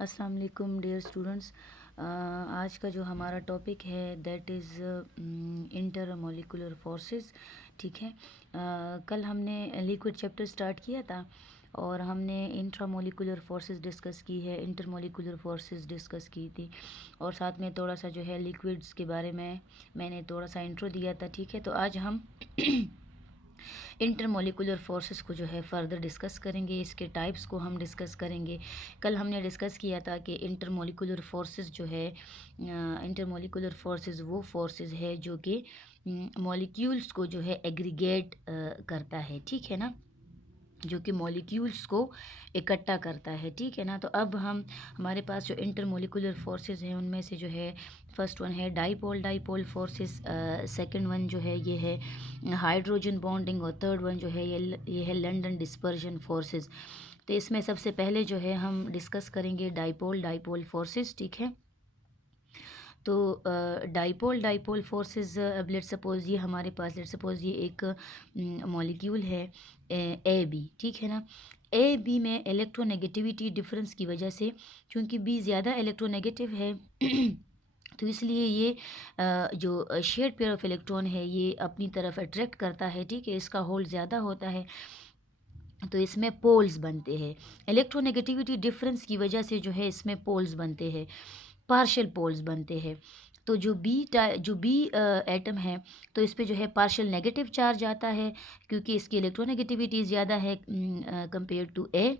अस्सलाम वालेकुम dear students. आज का जो हमारा टॉपिक है that is inter molecular forces. ठीक है। कल हमने लिक्विड चैप्टर स्टार्ट किया था और हमने इंट्रा मोलिकुलर फोर्सेस डिस्कस की है, इंटर मोलिकुलर फोर्सेस डिस्कस की थी और साथ में थोड़ा सा जो है लिक्विड्स के बारे में मैंने थोड़ा सा इंट्रो दिया था। ठीक है, तो आज हम इंटरमोलिकुलर फोर्सेस को जो है फ़र्दर डिस्कस करेंगे, इसके टाइप्स को हम डिस्कस करेंगे। कल हमने डिस्कस किया था कि इंटरमोलिकुलर फोर्सेस जो है, इंटरमोलिकुलर फोर्सेस वो फोर्सेस है जो कि मॉलिक्यूल्स को जो है एग्रीगेट करता है। ठीक है ना, जो कि मॉलिक्यूल्स को इकट्ठा करता है। ठीक है ना, तो अब हमारे पास जो इंटरमोलिकुलर फोर्सेस हैं उनमें से जो है फर्स्ट वन है डाइपोल फोर्सेस, सेकंड वन जो है ये है हाइड्रोजन बॉन्डिंग और थर्ड वन जो है ये है लंदन डिस्पर्जन फोर्सेस। तो इसमें सबसे पहले जो है हम डिस्कस करेंगे डाइपोल फोर्सेस। ठीक है, तो डाइपोल फोर्सेस, अब लेट सपोज़ ये हमारे पास लेट सपोज़ ये एक मॉलिक्यूल है ए बी। ठीक है ना, ए बी में इलेक्ट्रोनेगेटिविटी डिफरेंस की वजह से, क्योंकि बी ज़्यादा इलेक्ट्रोनेगेटिव है तो इसलिए ये जो शेयर्ड पेयर ऑफ इलेक्ट्रॉन है ये अपनी तरफ अट्रैक्ट करता है। ठीक है, इसका होल्ड ज़्यादा होता है तो इसमें पोल्स बनते हैं। इलेक्ट्रोनेगेटिविटी डिफरेंस की वजह से जो है इसमें पोल्स बनते हैं, पार्शियल पोल्स बनते हैं। तो जो बी एटम है तो इस पे जो है पार्शियल नेगेटिव चार्ज आता है, क्योंकि इसकी इलेक्ट्रोनेगेटिविटी ज़्यादा है कंपेयर टू ए,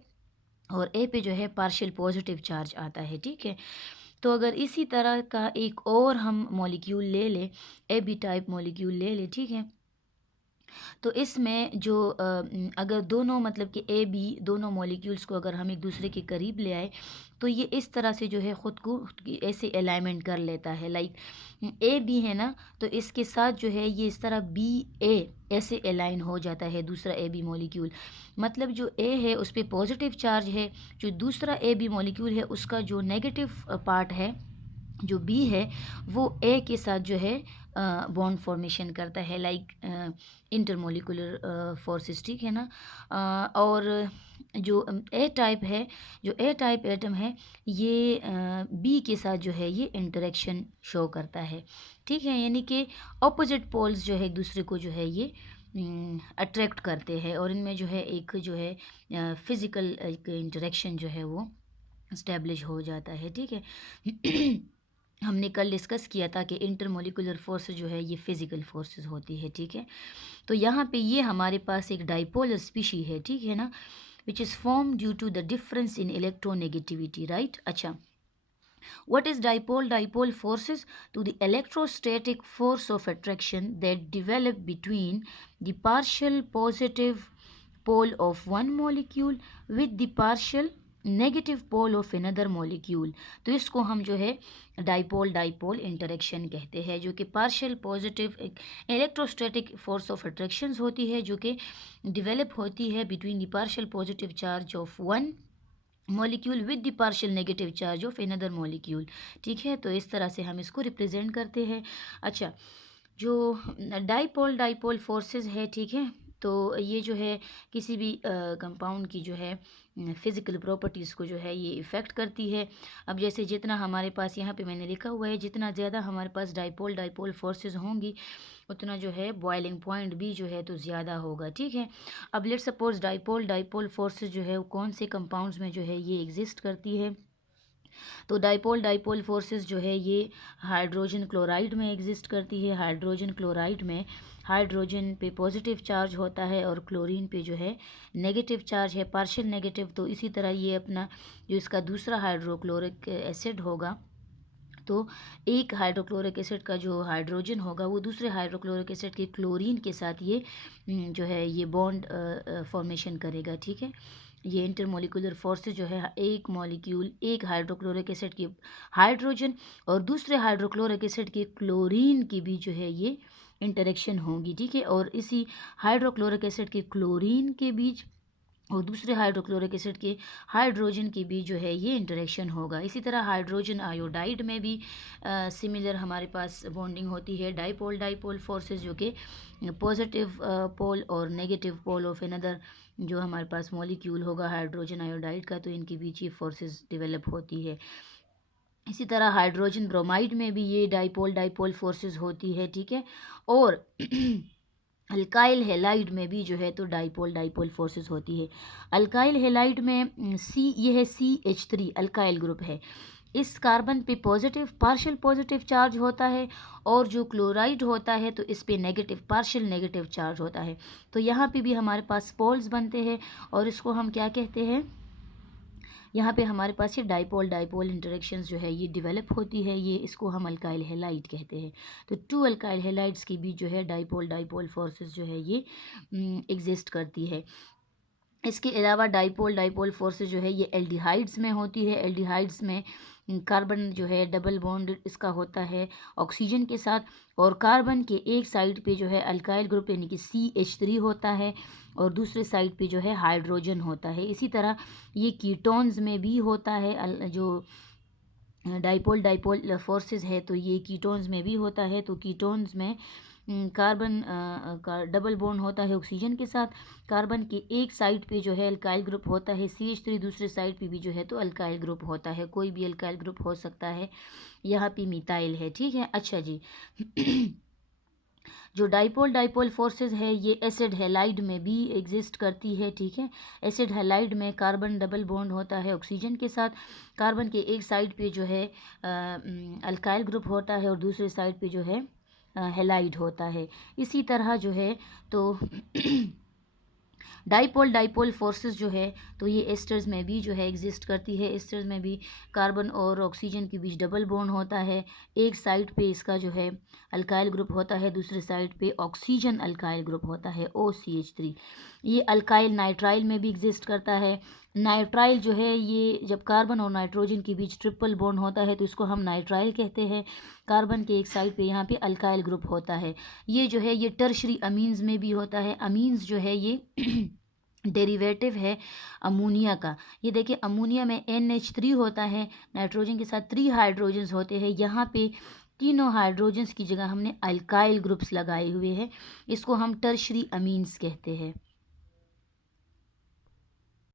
और ए पे जो है पार्शियल पॉजिटिव चार्ज आता है। ठीक है, तो अगर इसी तरह का एक और हम मॉलिक्यूल ले लें, ए बी टाइप मॉलिक्यूल ले लें। ठीक है, तो इसमें जो अगर दोनों मतलब कि ए बी दोनों मॉलिक्यूल्स को अगर हम एक दूसरे के करीब ले आए तो ये इस तरह से जो है ख़ुद को ऐसे अलाइनमेंट कर लेता है। लाइक ए बी है ना, तो इसके साथ जो है ये इस तरह बी ए ऐसे अलाइन हो जाता है दूसरा ए बी मॉलिक्यूल। मतलब जो ए है उस पर पॉजिटिव चार्ज है, जो दूसरा ए बी मॉलिक्यूल है उसका जो नेगेटिव पार्ट है जो बी है वो ए के साथ जो है बॉन्ड फॉर्मेशन करता है, लाइक इंटरमोलिकुलर फोर्सेस। ठीक है ना, और जो ए टाइप है, जो ए टाइप एटम है ये बी के साथ जो है ये इंटरेक्शन शो करता है। ठीक है, यानी कि ऑपोजिट पोल्स जो है एक दूसरे को जो है ये अट्रैक्ट करते हैं और इनमें जो है एक जो है फिज़िकल एक इंटरेक्शन जो है वो इस्टेब्लिश हो जाता है। ठीक है हमने कल डिस्कस किया था कि इंटरमोलिकुलर फोर्स जो है ये फिज़िकल फोर्सेस होती है। ठीक है, तो यहाँ पे ये हमारे पास एक डाइपोलर स्पीशी है। ठीक है ना, which is form due to the difference in electronegativity, right. अच्छा, what is dipole forces? To the electrostatic force of attraction that develop between the partial positive pole of one molecule with the partial negative pole of another molecule. तो इसको हम जो है dipole interaction कहते हैं, जो कि partial positive electrostatic force of attractions होती है जो कि डिवेलप होती है between the partial positive charge of one molecule with the partial negative charge of another molecule. ठीक है, तो इस तरह से हम इसको रिप्रेजेंट करते हैं। अच्छा, जो डाइपोल फोर्सेस है, ठीक है, तो ये जो है किसी भी कंपाउंड की जो है फिज़िकल प्रॉपर्टीज़ को जो है ये इफ़ेक्ट करती है। अब जैसे जितना हमारे पास यहाँ पे मैंने लिखा हुआ है, जितना ज़्यादा हमारे पास डाइपोल फोर्सेस होंगी उतना जो है बॉइलिंग पॉइंट भी जो है तो ज़्यादा होगा। ठीक है, अब लेट्स सपोज डाइपोल फोर्सेस जो है वो कौन से कंपाउंड्स में जो है ये एग्जिस्ट करती है। तो डाइपोल फोर्सेस जो है ये हाइड्रोजन क्लोराइड में एग्जिस्ट करती है। हाइड्रोजन क्लोराइड में हाइड्रोजन पे पॉजिटिव चार्ज होता है और क्लोरीन पे जो है नेगेटिव चार्ज है, पार्शियल नेगेटिव। तो इसी तरह ये अपना जो इसका दूसरा हाइड्रोक्लोरिक एसिड होगा, तो एक हाइड्रोक्लोरिक एसिड का जो हाइड्रोजन होगा वो दूसरे हाइड्रोक्लोरिक एसिड के क्लोरीन के साथ ये जो है ये बॉन्ड फॉर्मेशन करेगा। ठीक है, ये इंटरमोलिकुलर फोर्सेस जो है एक मॉलिक्यूल एक हाइड्रोक्लोरिक एसिड के हाइड्रोजन और दूसरे हाइड्रोक्लोरिक एसिड के क्लोरीन की भी जो है ये इंटरेक्शन होगी। ठीक है, और इसी हाइड्रोक्लोरिक एसिड के क्लोरीन के बीच और दूसरे हाइड्रोक्लोरिक एसिड के हाइड्रोजन के बीच जो है ये इंटरेक्शन होगा। इसी तरह हाइड्रोजन आयोडाइड में भी सिमिलर हमारे पास बॉन्डिंग होती है। डाइपोल डाइपोल फोर्सेस जो कि पॉजिटिव पोल और नेगेटिव पोल ऑफ अनदर जो हमारे पास मॉलिक्यूल होगा हाइड्रोजन आयोडाइड का, तो इनके बीच ये फोर्सेस डेवलप होती है। इसी तरह हाइड्रोजन ब्रोमाइड में भी ये डाइपोल डाइपोल फोर्सेस होती है, ठीक है। और अल्काइल हेलाइड में भी जो है तो डाइपोल डाइपोल फोर्सेस होती है। अल्काइल हेलाइड में ये है CH3 अल्काइल ग्रुप है। इस कार्बन पे पॉजिटिव पार्शियल पॉजिटिव चार्ज होता है, और जो क्लोराइड होता है तो इस पे नेगेटिव पार्शियल नेगेटिव चार्ज होता है। तो यहाँ पे भी हमारे पास पोल्स बनते हैं, और इसको हम क्या कहते हैं, यहाँ पे हमारे पास ये डाइपोल डाइपोल इंटरेक्शंस जो है ये डेवलप होती है, ये इसको हम अल्काइल हेलाइड कहते हैं। तो 2 अल्काइल हेलाइड्स के बीच जो है डाइपोल डाइपोल फोर्सेस जो है ये एग्जिस्ट करती है। इसके अलावा डाइपोल डाइपोल फोर्सेस जो है ये एल्डिहाइड्स में होती है। एल्डिहाइड्स में कार्बन जो है डबल बॉन्ड इसका होता है ऑक्सीजन के साथ, और कार्बन के एक साइड पे जो है अल्काइल ग्रुप यानी कि CH3 होता है, और दूसरे साइड पे जो है हाइड्रोजन होता है। इसी तरह ये कीटोन्स में भी होता है, जो डाइपोल डाइपोल फोर्सेस है तो ये कीटोन्स में भी होता है। तो कीटोन्स में कार्बन का डबल बॉन्ड होता है ऑक्सीजन के साथ। कार्बन के एक साइड पे जो है अल्काइल ग्रुप होता है CH3, दूसरे साइड पे भी जो है तो अल्काइल ग्रुप होता है, कोई भी अल्काइल ग्रुप हो सकता है। यहाँ पे मिथाइल है, ठीक है। अच्छा जी जो डाइपोल डाइपोल फोर्सेस है ये एसिड हैलाइड में भी एग्जिस्ट करती है, ठीक है। एसिड हैलाइड में कार्बन डबल बॉन्ड होता है ऑक्सीजन के साथ। कार्बन के एक साइड पे जो है अल्काइल ग्रुप होता है, और दूसरे साइड पे जो है हैलाइड होता है। इसी तरह जो है तो डाइपोल डाइपोल फोर्सेस जो है तो ये एस्टर्स में भी जो है एग्जिस्ट करती है। एस्टर्स में भी कार्बन और ऑक्सीजन के बीच डबल बॉन्ड होता है। एक साइड पे इसका जो है अल्काइल ग्रुप होता है, दूसरे साइड पे ऑक्सीजन अल्काइल ग्रुप होता है OCH3। ये अल्काइल नाइट्राइल में भी एग्जिस्ट करता है। नाइट्राइल जो है ये जब कार्बन और नाइट्रोजन के बीच ट्रिपल बॉन्ड होता है तो इसको हम नाइट्राइल कहते हैं। कार्बन के एक साइड पे यहाँ पे अल्काइल ग्रुप होता है। ये जो है ये टर्शरी अमीन्स में भी होता है। अमीन्स जो है ये डेरिवेटिव है अमोनिया का। ये देखिए अमोनिया में NH3 होता है, नाइट्रोजन के साथ 3 हाइड्रोजन्स होते हैं। यहाँ पे तीनों हाइड्रोजन्स की जगह हमने अल्काइल ग्रुप्स लगाए हुए हैं, इसको हम टर्शरी अमीन्स कहते हैं।